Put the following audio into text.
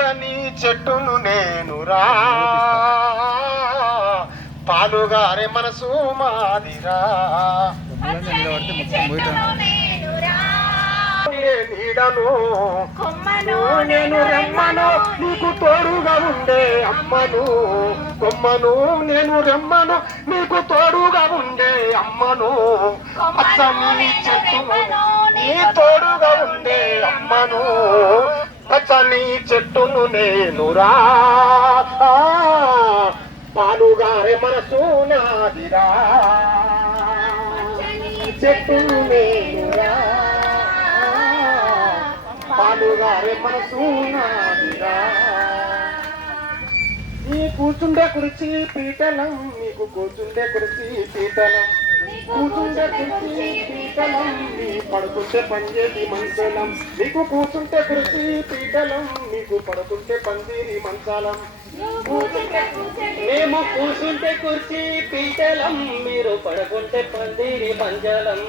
పచ్చని చెట్టును నేనురా, పాలుగారే మనసు మాదిరా. నీడను కొమ్మను నేను రెమ్మను, నీకు తోడుగా ఉండే అమ్మను. కొమ్మను నేను రెమ్మను, నీకు తోడుగా ఉండే అమ్మను. పచ్చని చెట్టును నీ తోడుగా ఉండే అమ్మను. పచ్చని చెట్టును నేనురా, పాలుగారే మనసు నాదిరా. చెట్టును నేనురా, పాలుగారే మనసు నాదిరా. నీ కూర్చుండే కుర్చీ పీటలం, నీకు కూర్చుండే కుర్చీ పీటలం. కూర్చుంటే కుర్చీ పీటలం, నీ పడుకుంటే పంజేది మంచలం. నీకు కూర్చుంటే కుర్చీ పీటలం, నీకు పడుకుంటే పందిరి మంచాలం. మేము కూర్చుంటే కుర్చీ పీటలం, మీరు పడుకుంటే పందిరి మంచలం.